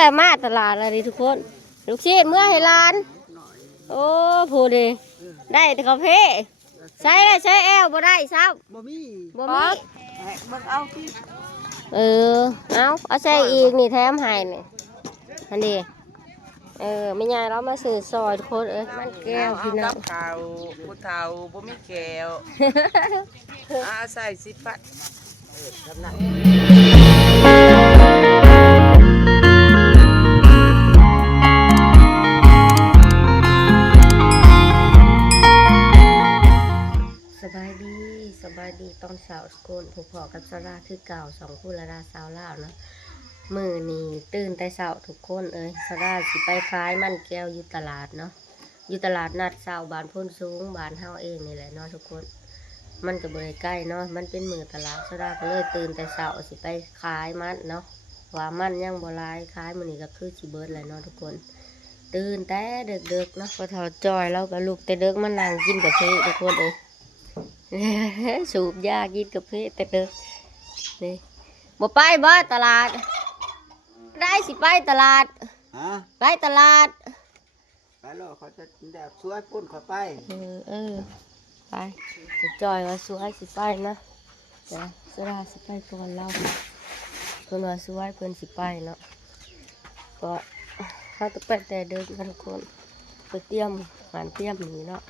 แหละมาตลาดอะไรทุกคนลูกชิ้นเมื่อให้ร้านโอ้พูดดิได้แต่กาแฟใช้ได้ใช้แอลบ่ได้ซ้ำบ่มีเอาที่เอาใส่อีกนี่แถมให้นี่อันนี้ไม่ยายเรามาซื้อซอยทุกคนมันแก้วพี่น้องผู้เฒ่าบ่มีแก้วใส่10 บาทสบายดีตอนเช้าสกุลผูกพอกับสราคือเก่า2คู่ละดาสาวลาวนะมือนี่ตื่นแต่เช้าทุกคนสราสิไปขายมันแก้วอยู่ตลาดเนาะอยู่ตลาดนัดเช้าบ้านพ้นสูงบ้านเฮาเองนี่แหละเนาะทุกคนมันก็บ่ได้ใกล้เนาะมันเป็นมือตลาดสราก็เลยตื่นแต่เช้าสิไปขายมันเนาะว่ามันยังบ่หลายขายมื้อนี้ก็คือสิเบิดแล้วเนาะทุกคนตื่นแต่เด็กๆเนาะพอเฒ่าจอยแล้วก็ลูกแต่เด็กมานั่งกินกาแฟทุกคนสูบยากินกาแฟแต่เด็กนี่บ่ไปบ่ตลาดได้สิไปตลาดไปตลาดไปแล้วเขาจะแบบช่วยปุ่นเขาไปไปจะจอยว่าสวยสิไปนะจ้ะสราสิไปก่อนเราเพิ่นว่าสวยเพิ่นสิไปเนาะก็เขาต้องไปแต่เดินกันทุกคนไปเตรียมหานเตรียมหนีเนาะ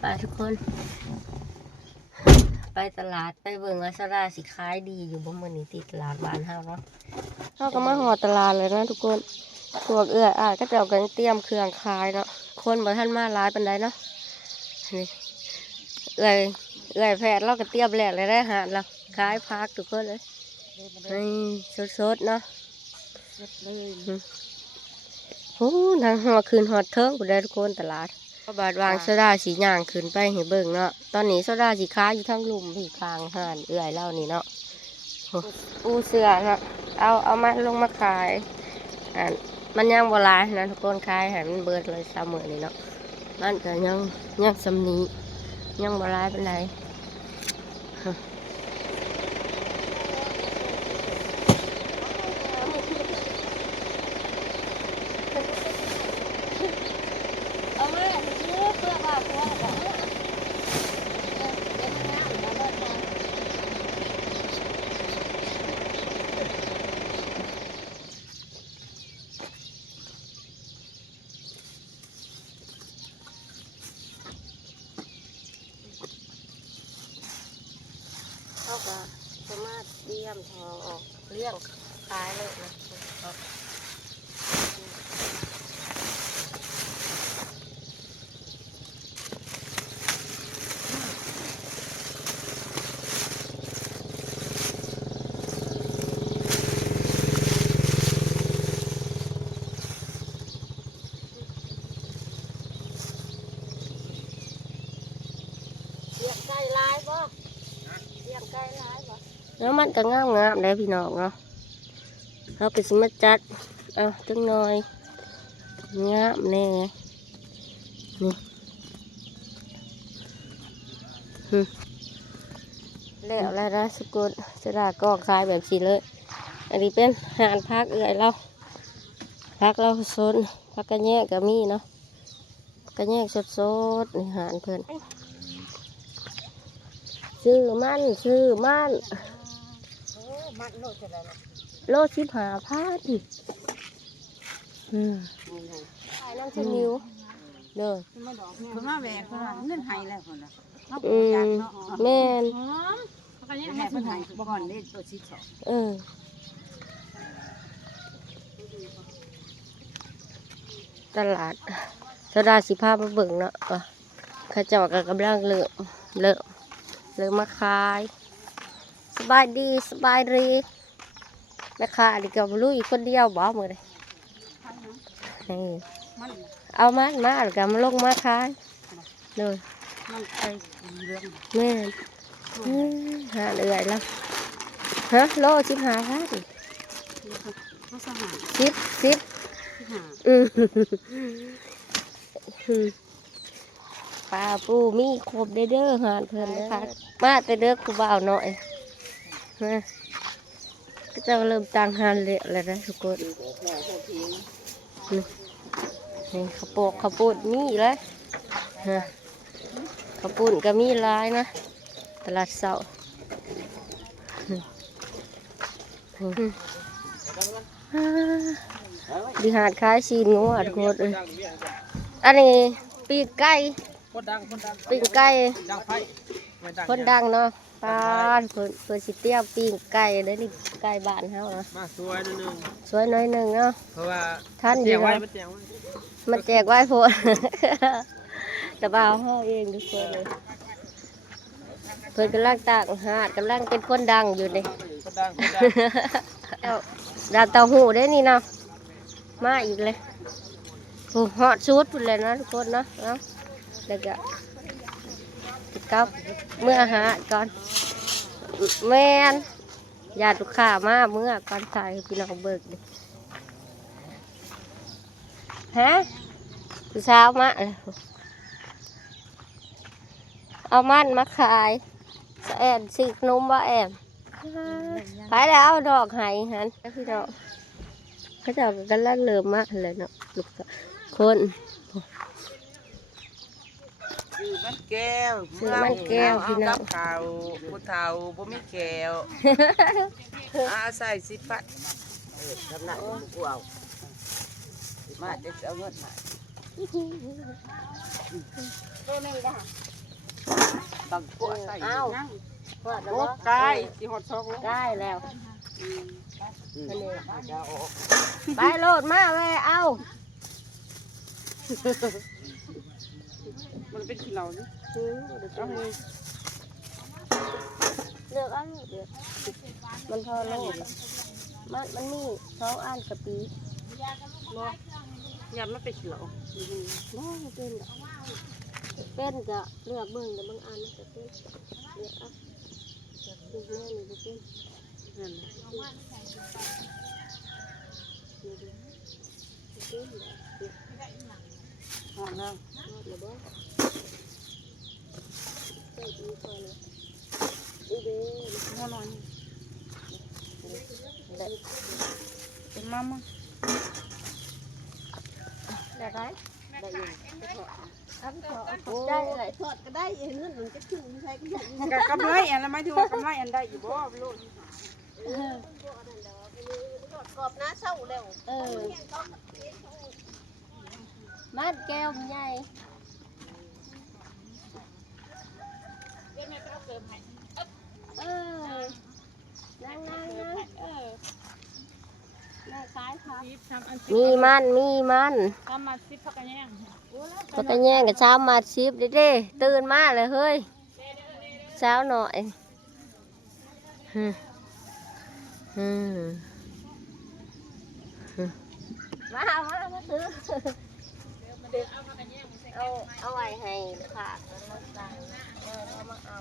ไปทุกคนไปตลาดไปเบิ่งว่าสราสิขายดีอยู่บ่มื้อนี้ที่ตลาดบ้านเฮาเนาะเฮาก็มาหอตลาดเลยนะทุกคนพวกก็จะเอากันเตรียมเครื่องขายเนาะคนบ่ทันมาหลายปานใดเนาะนี่แพทย์เราก็เตรียมแลกเลยได้หาเราขายผักทุกคนเลยสดๆเนาะสดเลยโอ้ทางหอคืนหอดเทิงกูได้ทุกคนตลาดก็บาดวางโซดาสีย่างขึ้นไปเห็นเบิ่งเนาะตอนนี้โซดาสีค้าอยู่ทั้งลุมที่คางห่านเล่านี่เนาะปูเสือเนาะเอามาลงมาขายมันยังโบราณนะทุกคนขายให้มันเบิดเลย30,000นี่เนาะมันก็ยังสำนียังโบราณเป็นไรเขาก็สามารถเลี้ยงทองออกเลี้ยงขายเลยนะครับเลี้ยงไก่ลายบ่แล้วมันก็งามได้พี่น้องเนาะเขาไปสิมาจัดจังหน่อยงามแน่นี่แล้วนะสกุลสระก็คล้ายแบบสีเลยอันนี้เป็นหานพักเราสดพักกระแยกก็มีเนาะกระแยกสดนี่หานเพื่อนซื้อมันโล15,000น้ำชนิวเด้อมาแหวกเงินไห้แล้วคนละแม่นแม่เพิ่นไห้ก่อนเล่นตัวชิดสองตลาดสดาสิภาพมาเบิ่งเนาะข้าเจ้าก็กำลังเริ่มมาขายสบายดีแม่ค้าดิกับลุยคนเดียวบ่มื้อนี้นี่เอามาแล้วก็มาลงมาขายเลยแม่หาแล้วโล15,00010 ปลาปูมีครบเด้อหานเพิ่นเด้อมาแต่เด้อครูบ่าวหน่อยนะก็จะเริ่มตั้งหานเละแล้วนะทุกคนนี่ข้าวโพดข้าวปุ้นมีแล้วนะข้าวปุ้นก็มีหลายนะตลาดเช้าดีหาดขายชีนงัวทุกคนอันนี้ปีกไก่ปีกไก่คนดังเนาะปลาเพิ่นสิเตี้ยปีกไก่เด้อนี่ไก่บ้านเฮาเนาะมาสวยนิดนึง สวยน้อยหนึงเนาะ เพราะว่า ท่านอยู่ ไว้ เนาะมันแจกไว้โพด แต่บ่าวเฮาเองทุกคนเลยเพิ่นกำลังตากหาดกำลังเป็นคนดังอยู่นี่ คนดัง แล้วดาวเต้าหู้ได้นี่เนาะมาอีกเลยโอ้ฮอดชุดพุ่นเลยนะทุกคนเนาะเนาะแล้วก็กับเมื่อหาก่อนแม่นญาติลูกค้ามาเมื่อก่อนถ่ายให้พี่น้องเบิกดิฮะผู้สาวมาเลยเอามันมาขายสะแอนสิขนมว่าแอมขายแล้วเอาดอกไห้หันพี่น้องเขาจะกันลังเริ่มมากเลยเนาะลูกคน ซื้อมันแก้ว ซื้อมันแก้วพี่น้อง เฒ่าผู้เฒ่าบ่มีแก้วใส่10 บาททำหน้ากูเอามาเดี๋ยวเอาเงินมาบังกัวใส่ เอาหอดแล้ว โอ้ บ่ ไก่สิฮอด2โล ได้แล้วไปโลดมาเว้ยเอา มันเป็นขี้เหล้านี่เอามือ เลือกเอาเลือกมันพอโลดมันมี2 อันกับปี อย่ามันเป็นขี้เหล้า น้องเป็นดอกเป็นจะเลือกเบิ่งแต่บางอันมันจะเป็นเลือกเอาเลือกดูแม่นี่บ่เป็น นั่นน่ะ ห้องน้ำ ห้องนอนเป็นมามั้ง ได้ไหมได้อยู่ได้เลยทอดก็ได้เงินมันจะขึ้นใช่ก็ได้ กำไรอันละไม่ถือว่ากำไรอันได้อยู่บ่ลูก กรอบนะเศร้าเร็วมาดแก้วใหญ่นั่งมีมันทำมาซิปพักกันยัง ก็ตะแย่งกับเช้ามาชิปเด้ตื่นมาเลยเฮ้ยเช้าหน่อยมาซื้อเอาไว้ให้ค่ะเอามาเอา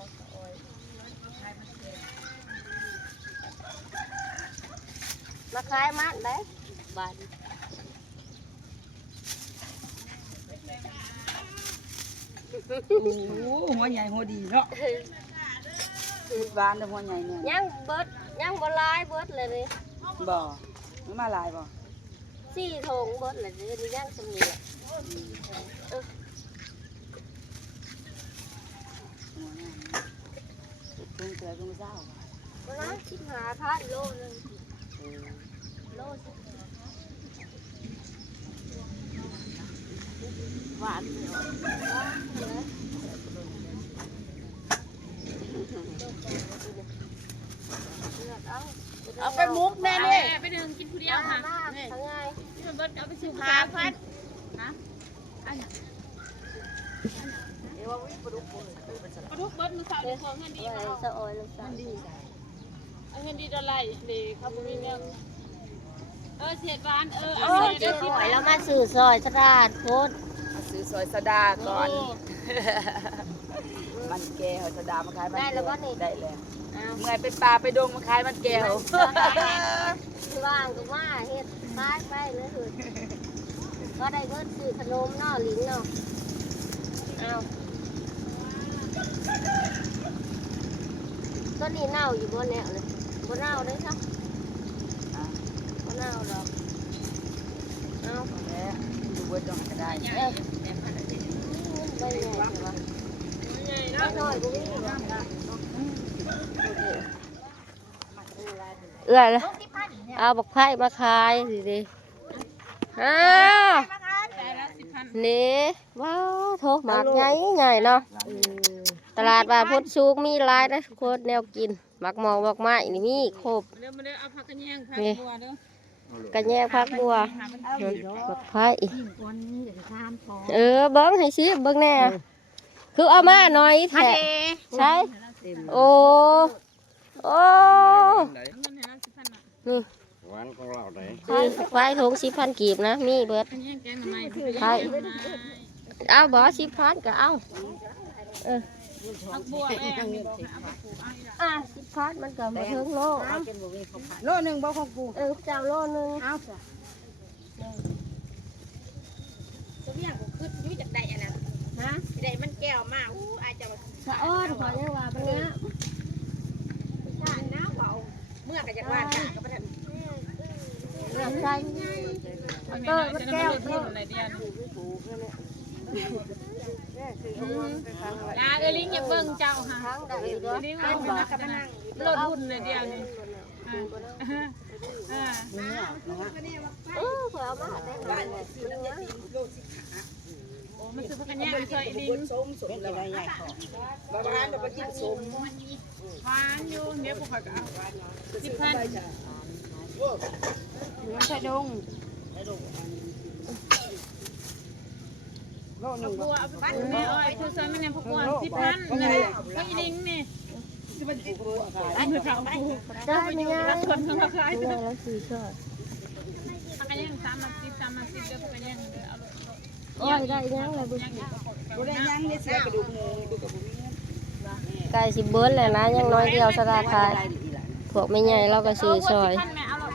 มาขายมันได้บาท หัวใหญ่หัวดีเนาะบ้านแต่หัวใหญ่เนี่ย ยังเบิดยังบ่หลายเบิดเลยนี่ บ่ไม่มาลายบ่ 4 ถุงเบิดเลยนี่ยังสมีแหละ ตุ้งเกลือตุ้งเศร้า ประมาณ15,000โลนึงโลหวานเอาไปมุกแน่เนี่ยไปดึงกินผู้เดียวค่ะ นี่ทางไง นี่มันเบิดเอาไปซื้อผ้าพัดนะปลาดุกเบิดมือสาวเดี๋ยวขอเงินดี ไว้ เอา สะออยลูกสาว เอาเงินดีดอลลาร์ดีเขาบ่มีเงินเสียดหวานเอา โอ้ เสี ย ยด สวยแล้วมาสื่อซอยสะดาดโคตร ซื้อซอยสดาก่อน มันแก้วสดามาขายมัน ได้แล้วก็นี่ ได้แล้ว เอา เมื่อยไปปลาไปดงมาขายมันแก้ว ว่างก็ว่าเฮ็ดตายไปเลยเถอะ ก็ได้เงินซื้อขนมเนาะลิงเนาะเอาต้นนี้เน่าอยู่บนแนวเลยบนเน่าได้ครับบนเน่าดอกเอา แล้วดูเบิดดอกก็ได้ ใบใหญ่ใช่ปะใบน้อยกูนี่เอื้อเลยเอาบักไผ่มาขายสิดิอ้าวนี่ว้าวโถหมากใหญ่ใหญ่เนาะตลาดว่าพุทธซูกมีหลายนะทุกคนแนวกินหมักหมองหมักไม้นี่มีครบ เดี๋ยวมาเด้อเอาผักกระแยงผัก นี่ บัวเด้อก ระแยงพักบัวบักไผ่เบิ้งให้ชิเบิ้งแน่คือเอามาหน่อยแท้ใช่โอ้โอ้ เอาเงินให้เรา10,000น่ะ นี่ หวานของเราไหน ไว้ถุง10,000กีบนะมีเบิด กระแยงแกงหน่อไม้ ใช่ เอาบ่10,000ก็เอา ผักบัวแองนี่บอกให้เอามาปลูกเอาอีกละ 10,000มันก็บ่ถึงโล โลนึงบ่ของกู เจ้าโลนึง ตัวเบี้ยงกูขึ้นอยู่จากใดอันนั้น ฮะ ใดมันแก้วมาอู้อาจจะ สะอ้อนขอยังว่าบัดเนี้ย ชาน้ำเบาเมื่อกับจากว่านชาก็บ่ทัน เรื่องใส่ เอาเงินจะได้มาลดทุนอะไรเดียวนะลิงอย่าเบิ่งเจ้าค่ะ ทั้งได้เด้อ ลิงเอามากับนั่งลดทุนเลยเดียวนี่เผื่อเอามาได้หลาย โอ้มันซื้อผักกระแยงเคยลิง สมเป็นอะไรใหญ่ของบ่หวานบ่กินสม หวานอยู่เดี๋ยวพวกข่อยก็เอา10,000 มันใช่ดงโลนึง บัวเอาไปปลูกนี่อ้อยเธอใส่มันเนี่ยพวกบัว10,000นี่พวกอีลิงนี่ไอ้เธอทำปลูก ได้ไหมเนี่ย รับคนทั้งราคา ได้แล้ว4ช้อน ผักกระแยง3 10 3 10เด้อผักกระแยงเด้อเอา โอ้ยได้ยังเลยบุ บ่ได้ยังได้เสียกระดูกหมูดูกับบ่มีเงิน ไก่สิเบิร์ดเลยนะยังน้อยเดียวสราคายพวกไม่ใหญ่เราก็ซื้อซอย ท่านแม่เอาหรอก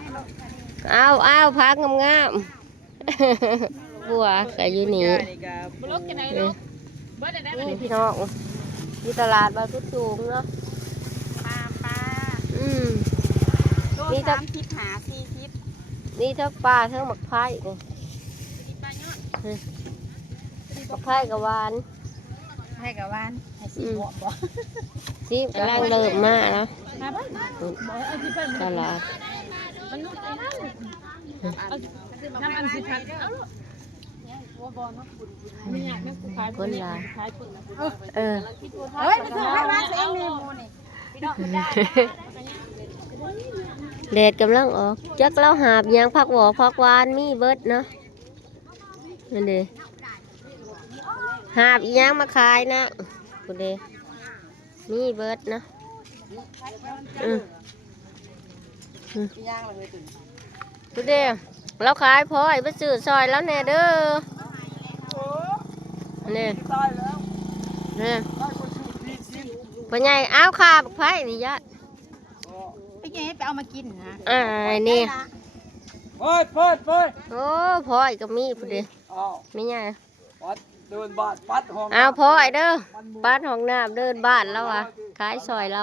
เอาพักงามๆบัวก็อยู่นี่ บล็อกกันไหนลูกเบิร์ดได้ไหม นี่พี่น้องที่ตลาดบ้านพุทธสูงเนาะ ปลา โล นี่ถ้า 30 40 นี่ทั้งปลาทั้งหมักไผ่นี่ ปลายอด หมักไผ่กับหวาน ให้กับวานให้สิบ่บ่ ซีกำลังเริ่มมาเนาะ มาบ้านบอกเอาที่เป็น ตลาด มันนุ่มไปนั่งน้ำอันสิพันเอาลูกไม่อยากให้กูขายคนขายคน เออ เฮ้ยไปซื้อให้มาเองนี่หมูนี่พี่น้องได้ เดดกำลังออกจักเราหาบยางผักหวอผักหวานมีเบิดเนาะนั่นเด้หาบอีหยังมาขายนะคุณเด้มีเบิดเนาะ ย่างเลยตึง คุณเด้เราขายพอไอ้ไปซื้อซอยแล้วแน่เด้อนี่ ตายแล้ว นี่ปัญญาอ้าวขาบักไผ่นี่ยะ ไปเก็บไปเอามากินนะ นี่ เปิดเปิดเปิด โอ้พอยก็มีพุ่นเด้ อ้าว ไม่ใหญ่ ปัดเดินบาดปัดห้อง อ้าวพอยเด้อบ้านห้องน้ำเดินบ้านแล้วอ่ะขายซอยเรา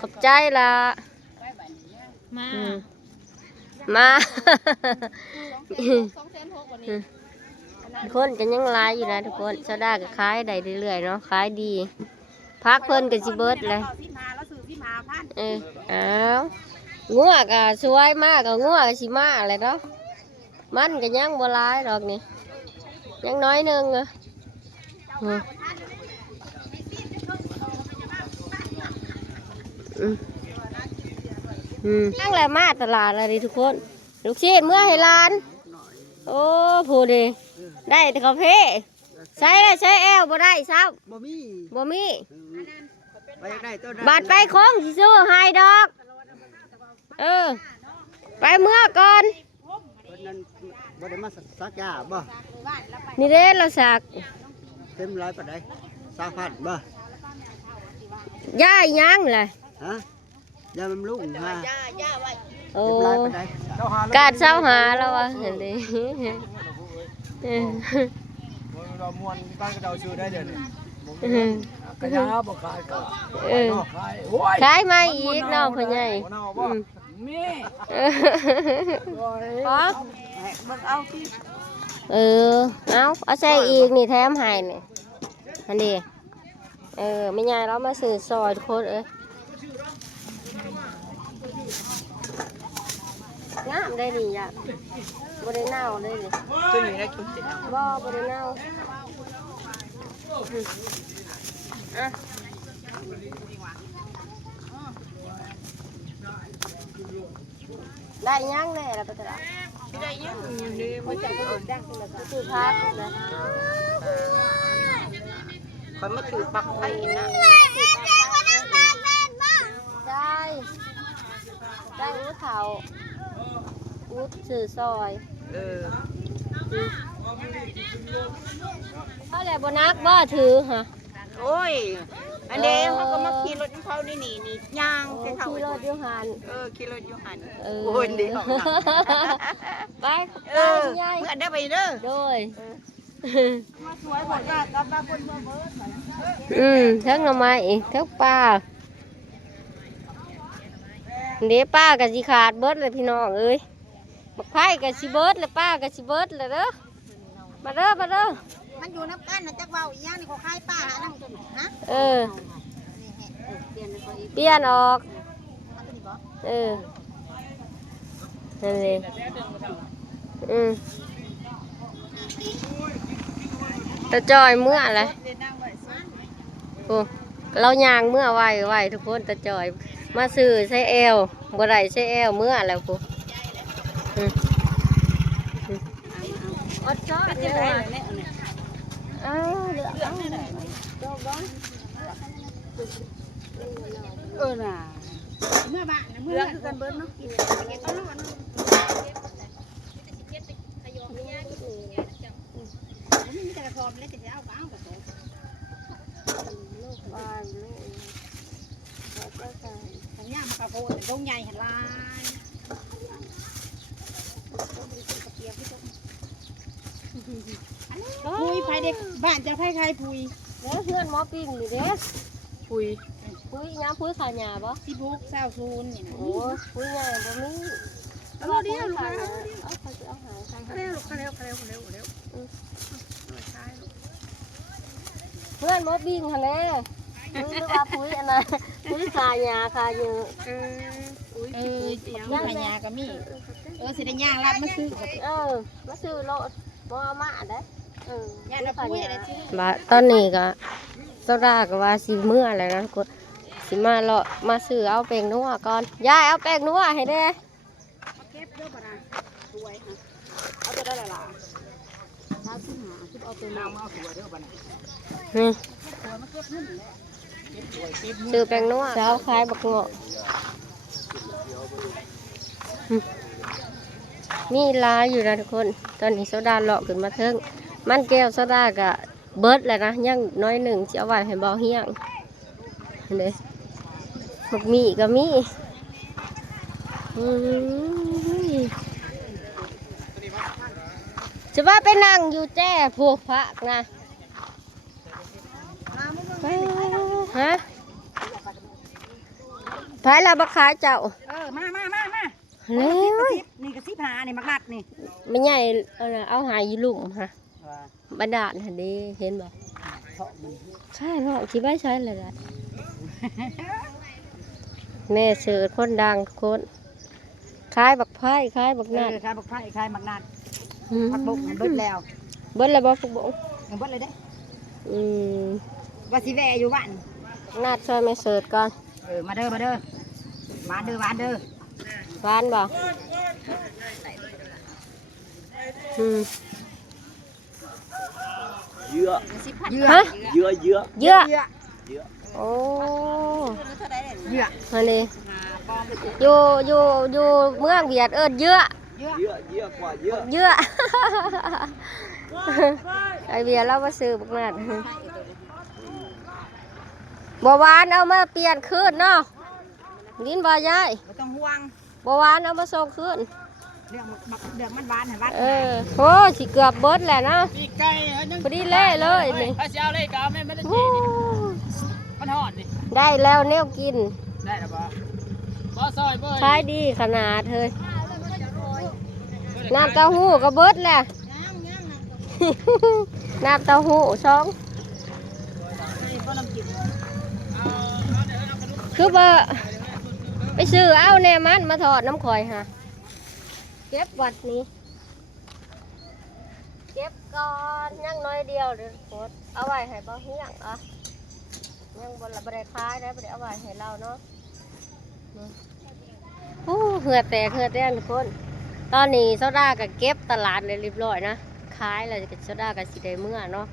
ขอบใจละ มา มา คนกันยังหลายอยู่นะทุกคนซาด้าก็ขายได้เรื่อยๆเนาะขายดีพักเพิ่นก็สิเบิดเลย พี่มาแล้วซื้อพี่มาพัน อ้าวงัวก็สวยมากก็งัวก็สิมาเลยเนาะมันก็ยังบ่หลายดอกนี่ยังน้อยหนึงอ่ะนั่งแหละมาตลาดเลยดิทุกคนลูกชิ้นเมื่อให้ร้าน โอ้พูดดิได้แต่กาแฟใช้ได้ใช้แอลบ่ได้ซ้ บ่มี ำบ่มี ไปได้ตัว บาดไปคงสิซื้อให้ดอก ไปเมื่อก่อน คนนั้นบ่ได้มาสักยาบ่ นี่เด้เราสัก เต็มร้อยปานใด20,000บ่ ย่ายังเลย ฮะยาบำรุงฮะ โอ้ เต็มร้อยปานใด การเศร้าหาแล้ววะเห็นดิเออ เรามวนบ้านก็เราชื่อได้เดี๋ยวนี้ เออก ระยาบ่ขายก็ เออ ขายโอ้ย ขายมาอีกเนาะพ่อใหญ่ บ่เน่าบ่มี เออป๊อก เบิ่งเอาที่ เออเอาใส่อีกนี่แถมให้นี่อันนี้ไม่ใหญ่เรามาซื้อซอยทุกคนงามได้นี่จ้ะบ่ได้เน่าเลยนี่ ตัวนี้ได้จุดติดเอา บ่ได้เน่าอ่ะได้ยังแน่ล่ะปะตะ ได้ยังนี่มันจะเอาได้ ซื้อพักนะ คนมาถือปักไฟนะ ได้อู้เขาอู้ซื้อซอย เออ เขาแหละบนักบ่ถือฮะ โอ้ยอันเดียวเขาก็มาขี่รถเขานี่ย่าง โอ้ ใส่เขา ขี่รถอยู่หัน ขี่รถอยู่หัน เออ โอ้ยดีออก ไป เออ ใหญ่ เมื่อได้ไปเด้อ โดย สวยหมดจ้ะกับบ้านคนเบิ่ง ทั้งหน่อไม้ทั้งปลาเดี๋ยวป้ากับสิขาดเบิดเลยพี่น้องเอ้ยบักไผ่กับสิเบิดเลยป้ากับสิเบิดเลยเด้อมาเด้อ มันอยู่น้ำกันนะจักเว้าอีหยังนี่เขาคายป้าหาน้ำจนฮะ เออเปลี่ยนออกนั่นเลยตะจอยเมื่ออะไรโอ้เรายางเมื่อไหวทุกคนตะจอยมาซื้อใช้แอลบ่ได้ใช้แอลเมื่อแล้วกูอดจ้อเดี๋ยวเดี๋ยว น่ะ เมื่อบ้านนะเมื่อคือกันเบิดเนาะเอาลูกเอาลูกมันมีแต่กระสอบเลยจะเอาก็เอากระสอบสัญญามันกระโปงตรงใหญ่หันลายพุยไฟเด็กบ้านจะไฟใครพุย เพื่อนหมอปิ้งนี่เด้ คุย ปุ้ยน้ำปุ้ยขาหยาบ่ ที่บุกเศร้าซูนนี่นะ โอ้ปุ้ยใหญ่บ่มี เอาเดียวลูก ขา เอา หยาเอาเขาจะเอาหางใส่ เร็วลูกเร็วเร็วเร็วเร็ว เพื่อนหมอปิ้งหั่นแหละปุ้ยหรือว่าปุ้ยอันนั้นปุ้ยขาหยาขาเยอะ ย่างพญาก็มีสิได้ย่างรับมาซื้อ มาซื้อโลดบ่เอามาเด้ย่างละปุ้ยอะไรซื้อ บ่ตอนนี้ก็โซดาก็ว่าสิมื้อแล้วนะทุกคนสิมาเลาะมาซื้อเอาแป้งนัวก่อนยายเอาแป้งนัวให้แน่ เก็บเด้อบ่นะสวยฮะเอาไปได้ละถ้าซื้อหาคือเอาไปน้ำเอาสวยเด้อบ่นะ นี่ สวยมาเก็บเงินแหละ ซื้อแป้งนัวเช้าขายบักเงาะมีลายอยู่นะทุกคนตอนนี้โซดาเลาะขึ้นมาเทิงมันแก้วโซดาก็เบิดแล้วนะยังน้อยหนึ่งจะเอาไว้ให้เบาเฮียงเด้บักมีก็มีจะว่าไปนั่งอยู่แจ้พวกพระนะฮะพายเราบักขายเจ้า มาเร็ว นี่ก็สิบหานี่มักลัดนี่ ไม่ใหญ่เอาหายลุ่มฮะบันดาลฮะดีเห็นบ่ใช่เนาะคิดว่าใช่เลยล่ะแม่เสือคนดังคนคล้ายบักไผ่คล้ายบักนัด คายบักไผ่คายมักนัดผักบกเบิดแล้ว เบิ้ลเลยบ่ฟุกบง เบิดเลยเด้ อืม ว่าสิแวอยู่บ้าน นัดช่วยแม่เสือก่อน มาเด้อมาเด้อมาเด้อมาเด้อ หวานบ่อืม เยอะ ฮะ เยอะ เยอะ เยอะ โอ้ เยอะ อันนี้อยู่เมืองเวียดเอิ้นเยอะ เยอะกว่าเยอะ เยอะ ไอเบียร์เรามาซื้อบักนัดบัวหวานเอามาเปลี่ยนคืนเนาะกินบ่ยาย ไม่ต้องห่วง บัวหวานเอามาส่งคืน เรื่องมันหวานให้หวาน โอ้สิเกือบเบิดแหละเนาะ ปีกไก่ยัง พอดีเล่เลยนี่ ถ้าสิเอาเลยก็เอาแม่ไม่ได้ โอ้ จีมันหอดดิ ได้แล้วแนวกิน ได้หรอบ่ซอยเบย ขายดีขนาดเฮ้ยน้ำเต้าหู้ก็เบิดแหละ น้ำเต้าหู้ช่องคือเบอร์ไปซื้อเอาแน่มันมาถอดน้ำข่อยฮะเก็บวัดนี้เก็บก่อนยังน้อยเดียวเดี๋ยวโคตรเอาไว้ให้บ่เฮี้ยงอ่ะยังบนละบริคายได้บริเอาไว้ให้เราเนาะโอ้เหือแตกทุกคนตอนนี้โซดาก็เก็บตลาดเลยเรียบร้อยนะขายแล้วโซดาก็สิได้เมื่อเนาะ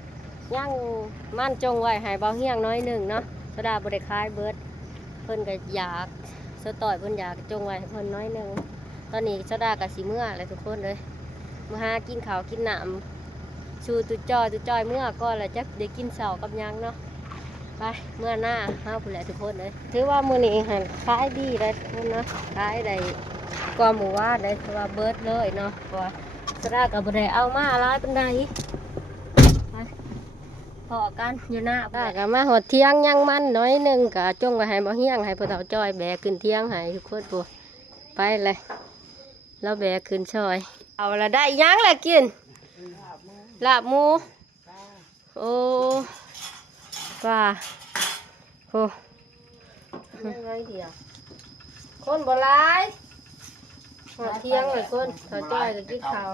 ยังมั่นจงไว้ให้บ่เฮี้ยงน้อยหนึ่งเนาะโซดาบริคายเบิดเพิ่นก็อยากสต่อยเพิ่นอยากจงไว้ให้เพิ่นน้อยหนึ่งตอนนี้โซดาก็สิเมื่อเลยทุกคนเลยมาหากินข้าวกินน้ำชูตุจ้อยเมื่อก็แล้วจะได้กินเสากับยังเนาะไปเมื่อหน้าห้าผู้แหละทุกคนเลยถือว่ามื้อนี้หันขายดีเลยทุกคนเนาะขายได้กว่าหมู่ว่าได้ถือว่าเบิดเลยเนาะเพราะว่าโซดาก็บ่ได้เอามาหลายปานใดไปพอกันอยู่หน้าป้าก็มาหดเที่ยงยังมันน้อยหนึงก็จงไว้ให้บ่เฮี้ยงให้พ่อเฒ่าจ้อยแบกขึ้นเที่ยงให้ทุกคนปู่ไปเลยแล้วแบกขึ้นช่อยเอาละได้ยังละกินลาบหมูโอ้ป้าโอ้น้อยเดียวคนบ่หลายหดเที่ยงเลยคนเฒ่าจ้อยก็กินข้าว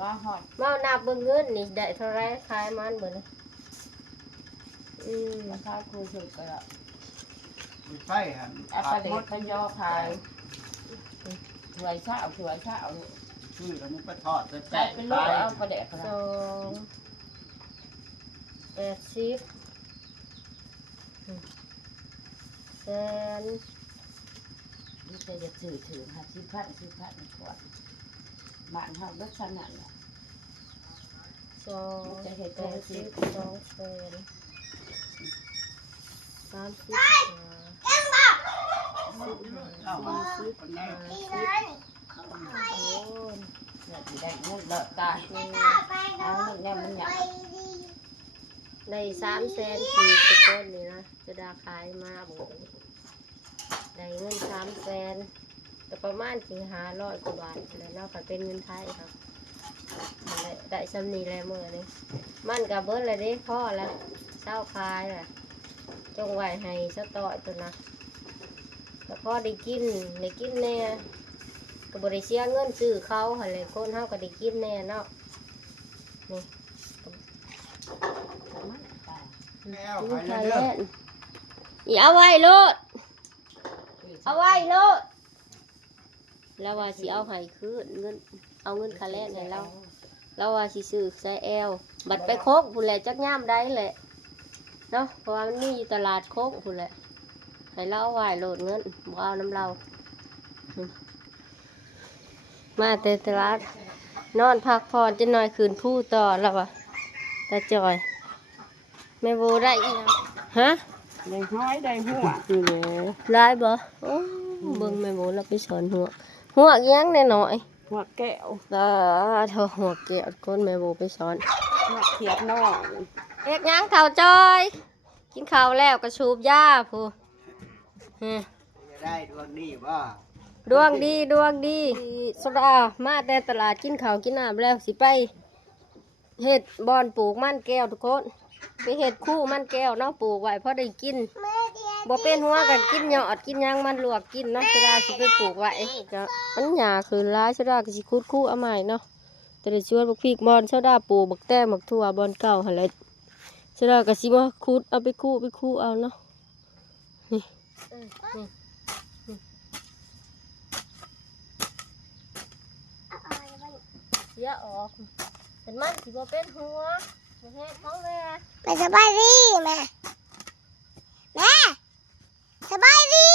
ว่าหอด มานับเบิ่งเงินนี่ได้เท่าไรขายมันเบิ่งนี่ ราคาคุยสุดก็แล้ว มีไส้หัน เอาไปเด็กขยอขายถวยเช้าถวยเช้า ชื่อแล้วมันไปทอดไป แต่ แปะ เป็นลูก ขาย เอาไปเด็ก 280แสน นี่จะถือหาซื้อพันก่อนบ้านเขาเบิดขนาดน่ะ 282แสน30 เอ้ามัน 40 แน่ 50 เนี่ยสิได้เงินเลอะตายเอาเงินเนี่ยมันหยาบ ใน300,000กีบทุกคนนี่นะจะได้ขายมาบ่ได้เงิน300,000ก็ประมาณ500 กว่าบาทแล้วเนาะก็เป็นเงินไทยครับได้ซ้ำนี้แหละมื้อนี้มันก็เบิดแล้วเด้พอแล้วเช้าขายล่ะจงไว้ให้สะต่อยตัวนะก็พอได้กินแน่ก็บ่ได้เสียเงินซื้อเขาหั่นแหละคนเฮาก็ได้กินแน่เนาะนี่ แล้ว กิน ขาย ข้าว เรื่ แล่ อย นอีเอาไว้โลดเอาไว้โลดแล้วว่าสิเอาให้คืนเงินเอาเงินค่าแล่นให้เราแล้วว่าสิซื้อใส่แอลบัดไปโคกพุ่นแหละจักย่ามได้แหละเนาะเพราะว่ามันมีอยู่ตลาดโคกพุ่นแหละให้เราเอาไว้โลดเงินบ่เอาน้ำเรามาแต่ตลาดนอนพักผ่อนจะหน่อยคืนผู้ต่อแล้วว่ะตาจอยแม่โบได้อีกฮะ ได้ห้อยได้หัวอยู่เลย ลายบ่โอ้เบิ่งแม่โบแล้วไปสอนหัวยังแน่หน่อย หัวแก้ว ตาเท่าหัวเกลียดก้นแม่โบไปสอน หัวเขียดน้อง เอ็กยังเท่าจอย กินข้าวแล้วก็ชูบยาผู้ฮะ จะได้ดวงดีบ่ ดวงดีสดามาแต่ตลาดกินข้าวกินน้ำแล้วสิไปเฮ็ดบอนปลูกมันแก้วทุกคนไปเฮ็ดคู่มันแก้วเนาะปลูกไว้พอได้กินบ่เป็นหัวกันกินยอดกินหยังมันลวกกินเนาะสดาสิไปปลูกไว้ก็มันหญ้าคืนหลายสดาก็สิขุดคู่เอาใหม่เนาะแต่ได้ชวนบักพริกบอนสดาปลูกบักแต้บักถั่วบอนเก่าหั่นแหละสดาก็สิมาขุดเอาไปคู่เอาเนาะนี่เสียออกเป็นมันสิบ่เป็นหัวบ่เฮ็ดของแม่ ไปสบายดีแม่แม่สบายดี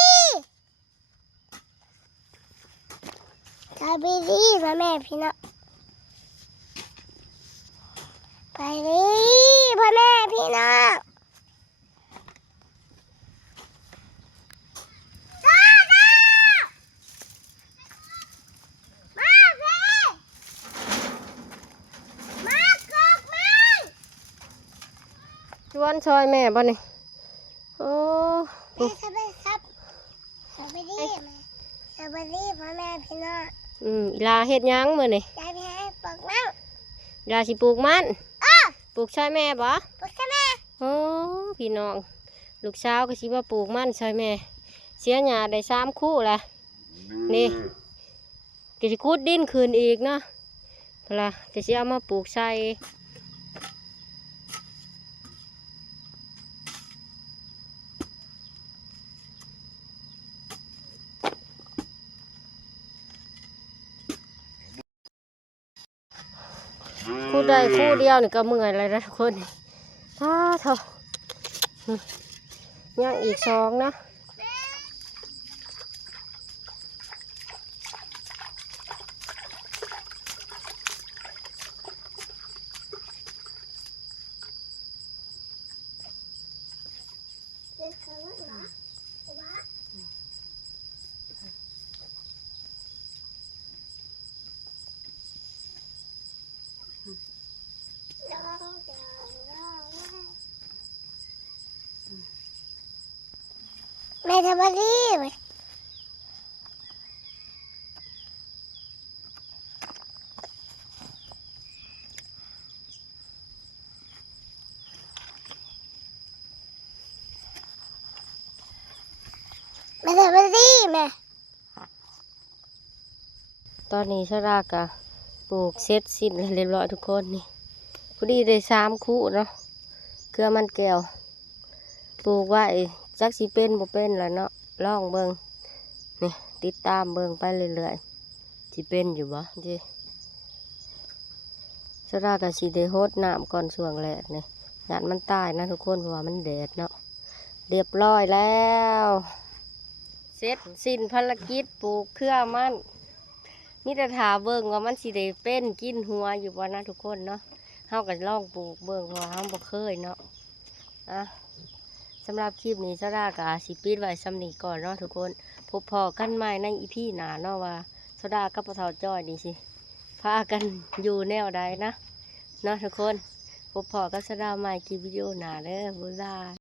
สบายดีพ่อแม่พี่น้องไปดีพ่อแม่พี่น้องมาเพ่ วนซอยแม่บ่นี่โอ้ แม่สบายครับสบายดีแม่สบายดีพ่อแม่พี่น้อง อีลาเฮ็ดหยังมื้อนี่ ยายแพ้ปอกนั่ง อีลาสิปลูกมันปลูกซอยแม่บ่ ปอกแม่ โอ้พี่น้องลูกสาวก็สิมาปลูกมันซอยแม่เสียหญ้าได้3คู่ละนี่ก็สิขุดดินคืนอีกเนาะพล่ะก็สิเอามาปลูกใส่คู่ใดคู่เดียวนี่ก็เมื่อยเลยนะทุกคนอ้าเถอะยังอีก2นะแม่สบายดีแม่สบายดีแม่ ตอนนี้ชรากะปลูกเสร็จสิ้นเรียบร้อยทุกคนนี่พอดีได้3คู่เนาะเครือมันแก้วปลูกไว้จักสิเป็นบ่เป็นล่ะเนาะลองเบิ่งนี่ติดตามเบิ่งไปเรื่อยๆสิเป็นอยู่บ่จิชรากะสิได้รดน้ำก่อนช่วงแรกนี่ญาติมันตายนะทุกคนเพราะว่ามันแดดเนาะเรียบร้อยแล้วเสร็จสิ้นภารกิจปลูกเครือมันมีแต่ถาเบิ่งว่ามันสิได้เป็นกินหัวอยู่บ่นะทุกคนเนาะเฮาก็ลองปลูกเบิ่งเพราะว่าเฮาบ่เคยเนาะสำหรับคลิปนี้ซาร่าก็สิปิดไว้ซ้ำนี้ก่อนเนาะทุกคนพบพอกันใหม่ในอีพีหน้าเนาะว่าซาร่ากับพ่อเฒ่าจ้อยนี่สิพากันอยู่แนวใดนะเนาะทุกคนพบพอกับซาร่าใหม่คลิปวิดีโอหน้าเด้อบ๊ายบาย